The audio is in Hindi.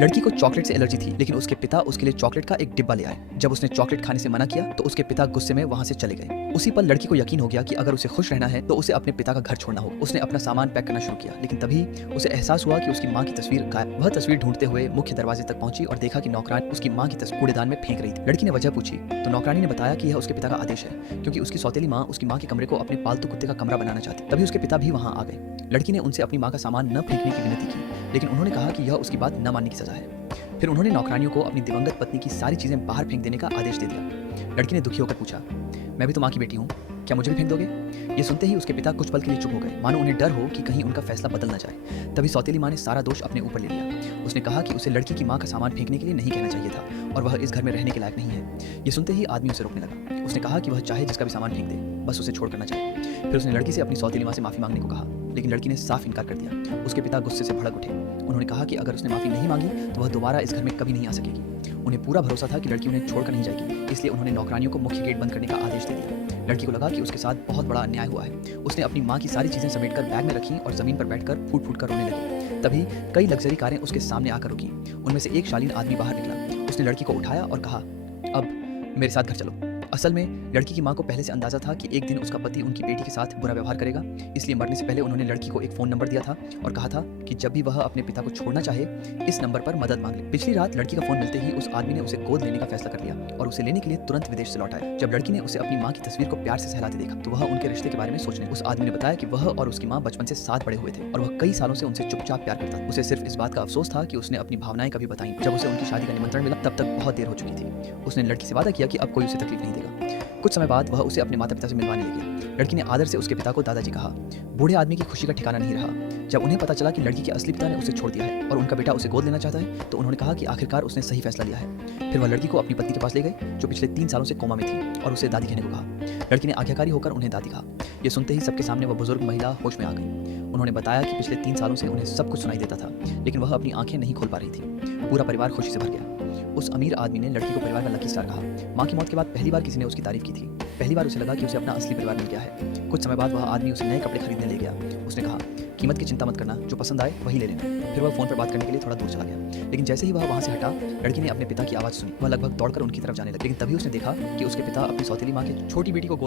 लड़की को चॉकलेट से एलर्जी थी, लेकिन उसके पिता उसके लिए चॉकलेट का एक डिब्बा ले आए। जब उसने चॉकलेट खाने से मना किया तो उसके पिता गुस्से में वहां से चले गए। उसी पल लड़की को यकीन हो गया कि अगर उसे खुश रहना है तो उसे अपने पिता का घर छोड़ना होगा। उसने अपना सामान पैक करना शुरू किया, लेकिन तभी उसे एहसास हुआ कि उसकी माँ की तस्वीर गायब। वह तस्वीर ढूंढते हुए मुख्य दरवाजे तक पहुंची और देखा कि नौकरानी उसकी माँ की तस्वीर कूड़ेदान में फेंक रही थी। लड़की ने वजह पूछी तो नौकरानी ने बताया कि यह उसके पिता का आदेश है, क्योंकि उसकी सौतेली माँ उसकी माँ के कमरे को अपने पालतू कुत्ते का कमरा बनाना चाहती। तभी उसके पिता भी वहां आ गए। लड़की ने उनसे अपनी माँ का सामान न फेंकने की विनती की, लेकिन उन्होंने कहा कि यह उसकी बात न मानने की सजा है। फिर उन्होंने नौकरानियों को अपनी दिवंगत पत्नी की सारी चीजें बाहर फेंक देने का आदेश दे दिया। लड़की ने दुखी होकर पूछा, मैं भी तो माँ की बेटी हूँ, क्या मुझे भी फेंक दोगे? ये सुनते ही उसके पिता कुछ पल के लिए चुप हो गए, मानो उन्हें डर हो कि कहीं उनका फैसला बदल न जाए। तभी सौतेली माँ ने सारा दोष अपने ऊपर ले लिया। उसने कहा कि उसे लड़की की माँ का सामान फेंकने के लिए नहीं कहना चाहिए था और वह इस घर में रहने के लायक नहीं है। ये सुनते ही आदमी उसे रोकने लगा। उसने कहा कि वह चाहे जिसका भी सामान फेंक दे, बस उसे छोड़ करना चाहिए। फिर उसने लड़की से अपनी सौतेली माँ से माफी मांगने को कहा, लेकिन लड़की ने साफ इनकार कर दिया। उसके पिता गुस्से से भड़क उठे। उन्होंने कहा कि अगर उसने माफी नहीं मांगी तो वह दोबारा इस घर में कभी नहीं आ सकेगी। उन्हें पूरा भरोसा था कि लड़की उन्हें छोड़कर नहीं जाएगी, इसलिए उन्होंने नौकरानियों को मुख्य गेट बंद करने का आदेश दे दिया। लड़की को लगा कि उसके साथ बहुत बड़ा अन्याय हुआ है। उसने अपनी माँ की सारी चीजें समेटकर बैग में रखी और जमीन पर बैठकर फूट फूट कर रोने लगी। तभी कई लग्जरी कारें उसके सामने आकर रुकी। उनमें से एक शालीन आदमी बाहर निकला। उसने लड़की को उठाया और कहा, अब मेरे साथ घर चलो। असल में लड़की की माँ को पहले से अंदाजा था कि एक दिन उसका पति उनकी बेटी के साथ बुरा व्यवहार करेगा, इसलिए मरने से पहले उन्होंने लड़की को एक फ़ोन नंबर दिया था और कहा था कि जब भी वह अपने पिता को छोड़ना चाहे इस नंबर पर मदद मांग ले। पिछली रात लड़की का फ़ोन मिलते ही उस आदमी ने उसे गोद लेने का फैसला कर लिया और उसे लेने के लिए तुरंत विदेश से लौट आया। जब लड़की ने उसे अपनी माँ की तस्वीर को प्यार से सहलाते देखा तो वह उनके रिश्ते के बारे में सोचने। उस आदमी ने बताया कि वह और उसकी माँ बचपन से साथ बड़े हुए थे और वह कई सालों से उनसे चुपचाप प्यार करता था। उसे सिर्फ इस बात का अफसोस था कि उसने अपनी भावनाएं कभी बताई। जब उसे उनकी शादी का निमंत्रण मिला तब तक बहुत देर हो चुकी थी। उसने लड़की से वादा किया कि अब कोई उसे तकलीफ नहीं देगा। कुछ समय बाद वह उसे अपने माता पिता से मिलवाने ले गया। लड़की ने आदर से उसके पिता को दादाजी कहा। बूढ़े आदमी की खुशी का ठिकाना नहीं रहा। जब उन्हें पता चला कि लड़की के असली पिता ने उसे छोड़ दिया है और उनका बेटा उसे गोद लेना चाहता है तो उन्होंने कहा कि आखिरकार उसने सही फैसला लिया है। फिर वह लड़की को अपनी पत्नी के पास ले गए जो पिछले 3 सालों से कोमा में थी और उसे दादी कहने को कहा। लड़की ने आज्ञाकारी होकर उन्हें दादी कहा। ये सुनते ही सबके सामने वह बुजुर्ग महिला होश में आ गई। उन्होंने बताया कि पिछले 3 सालों से उन्हें सब कुछ सुनाई देता था, लेकिन वह अपनी आंखें नहीं खोल पा रही थी। पूरा परिवार खुशी से भर गया। उस अमीर आदमी ने लड़की को परिवार का लकी स्टार कहा। माँ की मौत के बाद पहली बार किसी ने उसकी तारीफ की थी। पहली बार उसे लगा कि उसे अपना असली परिवार मिल गया है। कुछ समय बाद वह आदमी उसे नए कपड़े खरीदने ले गया। उसने कहा, कीमत की चिंता मत करना, जो पसंद आए वही ले लेना। फिर वह फोन पर बात करने के लिए थोड़ा दूर चला गया, लेकिन जैसे ही वह वहां से हटा लड़की ने अपने पिता की आवाज़ सुनी। वह लगभग दौड़कर उनकी तरफ जाने लगी, लेकिन तभी उसने देखा कि उसके पिता अपनी सौतेली माँ की छोटी बेटी को गोद